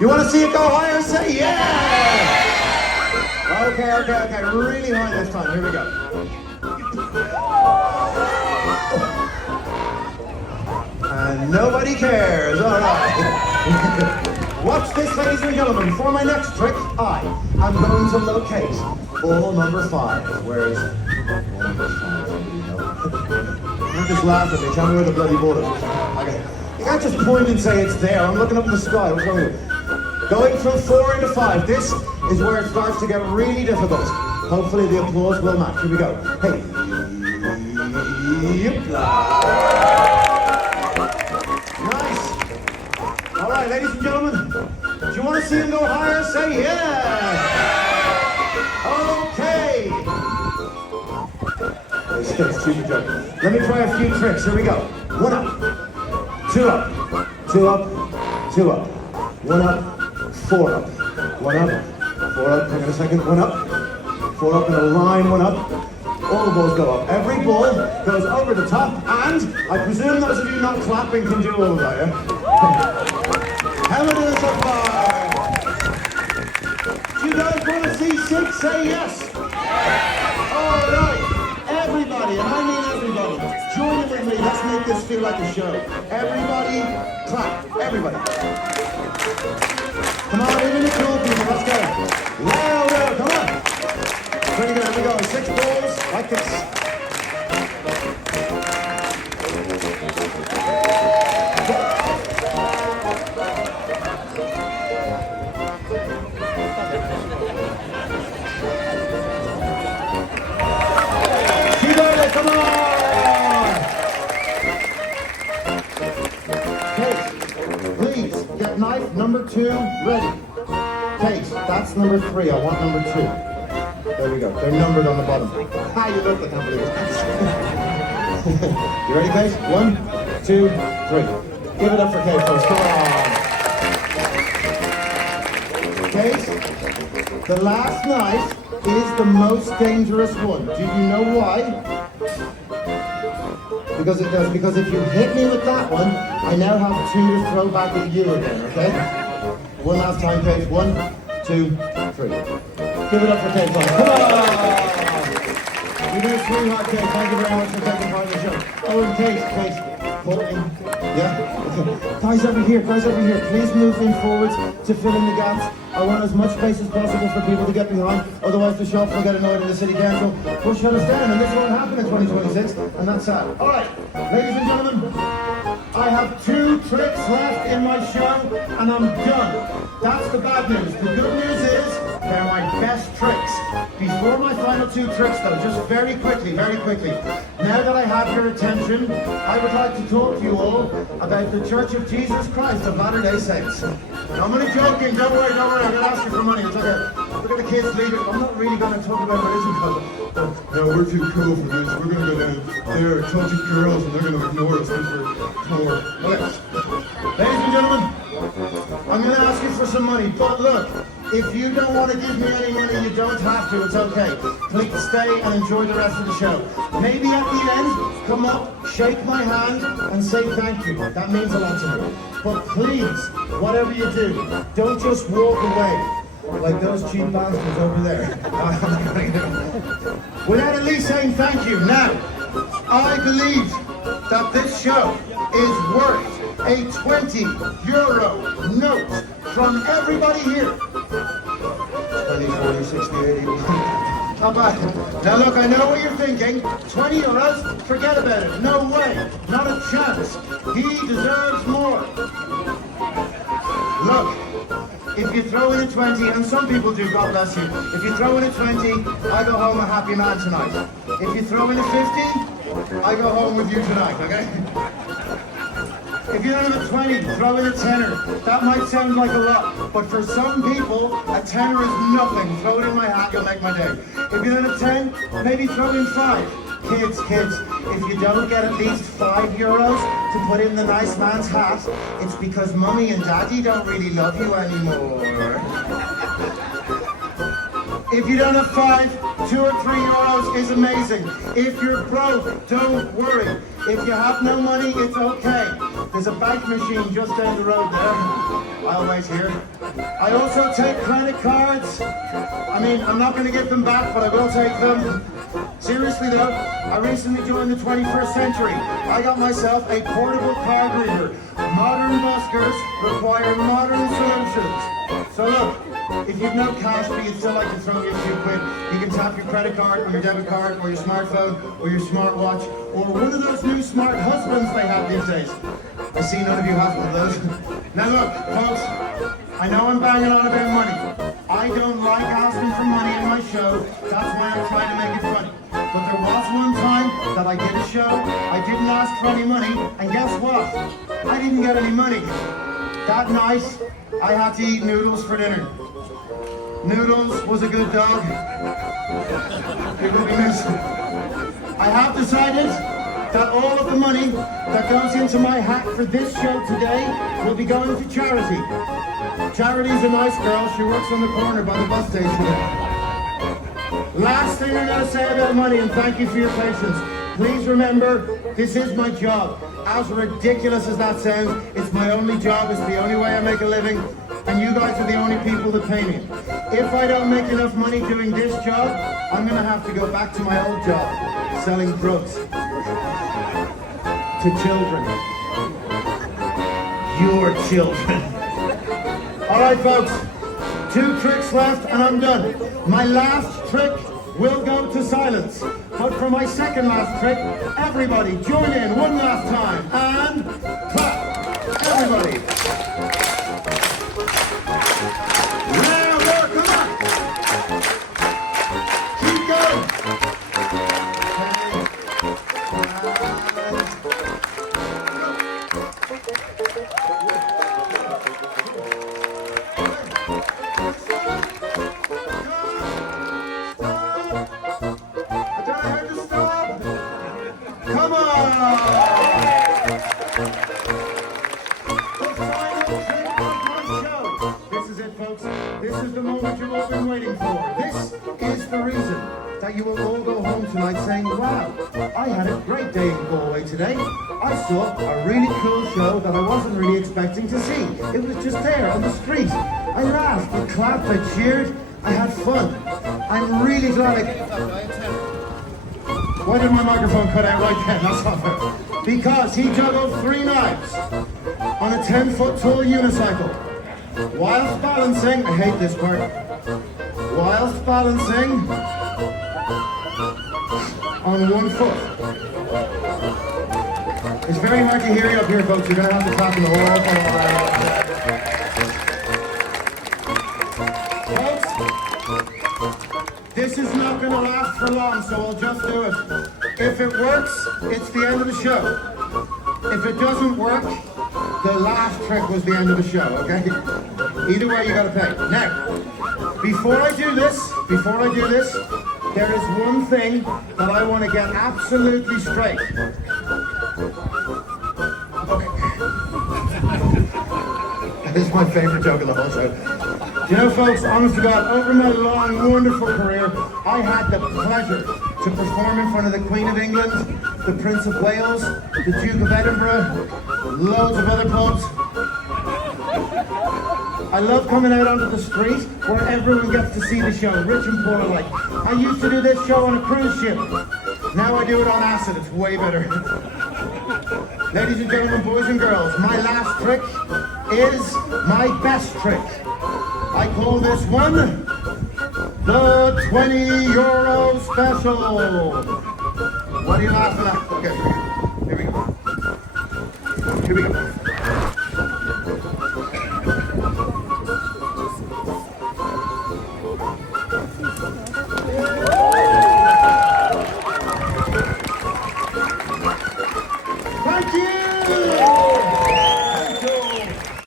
You want to see it go higher? Say yeah! Okay. Really high this time. Here we go. And nobody cares. All right. Watch this, ladies and gentlemen. For my next trick, I am going to locate ball number 5. Where is ball number 5? Don't just laugh at me. Tell me where the bloody ball is. Okay. You can't just point and say it's there. I'm looking up in the sky. What's wrong with you? Going from 4 into 5. This is where it starts to get really difficult. Hopefully the applause will match. Here we go. Hey. Nice. All right, ladies and gentlemen. Do you want to see him go higher? Say yeah. Okay. Let me try a few tricks. Here we go. 1 up. 2 up. 2 up. 2 up. 1 up. 4 up. 1 up. 4 up. Hang on a second. 1 up. 4 up in a line. 1 up. All the balls go up. Every ball goes over the top, and I presume those of you not clapping can do all of that, yeah? How many is so far? Do you guys want to see 6? Say yes. All right. Everybody, and I mean everybody, join in with me. Let's make this feel like a show. Everybody, clap. Everybody. Come on, even the cool people, let's go. Louder, come on. Pretty good, here we go. 6 balls, like this. Keep it, come on. Kate, please, get knife number 2 ready. Kate, that's number 3. I want number 2. There we go. They're numbered on the bottom. Ah, you look, I can't believe it. You ready, Kate? 1, 2, 3. Give it up for Kate, folks. Come on. Kate, the last knife is the most dangerous one. Do you know why? Because it does. Because if you hit me with that one, I now have 2 to throw back at you again, okay? One last time, Kate. 1, 2, 3. Give it up for Kate, folks. Come on! You're doing a sweetheart, Kate. Thank you very much for taking part in the show. Oh, and Kate, Courtney. Yeah? Okay. Guys over here, please move in forwards to fill in the gaps. I want as much space as possible for people to get behind, otherwise the shops will get annoyed in the city council. Will shut us down, and this won't happen in 2026, and that's sad. All right, ladies and gentlemen, I have 2 tricks left in my show, and I'm done. That's the bad news. The good news is, they're my best tricks. Before my final 2 tricks though, just very quickly, now that I have your attention, I would like to talk to you all about the Church of Jesus Christ of Latter-day Saints. Now, I'm only joking, don't worry, I'm going to ask you for money. It's okay. Look at the kids leaving. I'm not really going to talk about religion because no, we're too cool for this. We're going to go down there and talk to girls and they're going to ignore us because we're poor. Okay. Ladies and gentlemen, I'm going to ask you for some money, but look, if you don't want to give me any money, you don't have to. It's okay. Please stay and enjoy the rest of the show. Maybe at the end, come up, shake my hand, and say thank you. That means a lot to me. But please, whatever you do, don't just walk away like those cheap bastards over there. Without at least saying thank you. Now, I believe that this show is worth a €20 note from everybody here. 20, 40, 60, 80. Not bad. Now look, I know what you're thinking. €20? Forget about it. No way. Not a chance. He deserves more. Look, if you throw in a 20, and some people do, God bless you. If you throw in a 20, I go home a happy man tonight. If you throw in a 50, I go home with you tonight, okay? If you don't have a 20, throw in a tenner. That might sound like a lot, but for some people, a tenner is nothing. Throw it in my hat, you'll make my day. If you don't have 10, maybe throw in 5. Kids, if you don't get at least €5 to put in the nice man's hat, it's because Mummy and Daddy don't really love you anymore. If you don't have 5, 2 or 3 euros is amazing. If you're broke, don't worry. If you have no money, it's okay. There's a bank machine just down the road there. I'll wait here. I also take credit cards. I mean, I'm not going to give them back, but I will take them. Seriously though, I recently joined the 21st century. I got myself a portable card reader. Modern buskers require modern solutions. So look, if you've no cash but you'd still like to throw me a few quid, you can tap your credit card or your debit card or your smartphone or your smartwatch or one of those new smart husbands they have these days. I see none of you have one of those. Now look, folks, I know I'm banging on about money. I don't like asking for money in my show. That's why I'm trying to make it funny. But there was one time that I did a show, I didn't ask for any money, and guess what? I didn't get any money. That night, I had to eat noodles for dinner. Noodles was a good dog. It will be missed. I have decided that all of the money that goes into my hat for this show today will be going to charity. Charity's a nice girl. She works on the corner by the bus station. Last thing I'm going to say about money, and thank you for your patience. Please remember, this is my job. As ridiculous as that sounds, it's my only job. It's the only way I make a living. And you guys are the only people that pay me. If I don't make enough money doing this job, I'm going to have to go back to my old job, selling drugs to children. Your children. All right, folks, 2 tricks left and I'm done. My last trick will go to silence. But for my second last trick, everybody join in one last time and clap. Everybody. Louder, come on. Keep going. Come on! This is it, folks. This is the moment you've all been waiting for. This is the reason that you will all go home tonight saying, wow, I had a great day in Galway today. I saw a really cool show that I wasn't really expecting to see. It was just there on the street. I laughed, I clapped, I cheered, I had fun. I'm really glad Why did my microphone cut out right then? That's not fair. Because he juggled 3 knives on a 10-foot tall unicycle. Whilst balancing, I hate this part, whilst balancing on 1 foot. It's very hard to hear you up here, folks. You're going to have to clap in the whole thing. This is not going to last for long, so I'll just do it. If it works, it's the end of the show. If it doesn't work, the last trick was the end of the show, okay? Either way, you gotta pay. Now, before I do this, there is one thing that I want to get absolutely straight. Okay. That is my favorite joke of the whole show. You know, folks, honest to God, over my long, wonderful career, I had the pleasure to perform in front of the Queen of England, the Prince of Wales, the Duke of Edinburgh, loads of other pubs. I love coming out onto the street where everyone gets to see the show, rich and poor alike. I used to do this show on a cruise ship. Now I do it on acid, it's way better. Ladies and gentlemen, boys and girls, my last trick is my best trick. I call this one the €20 special. What are you laughing at? Okay.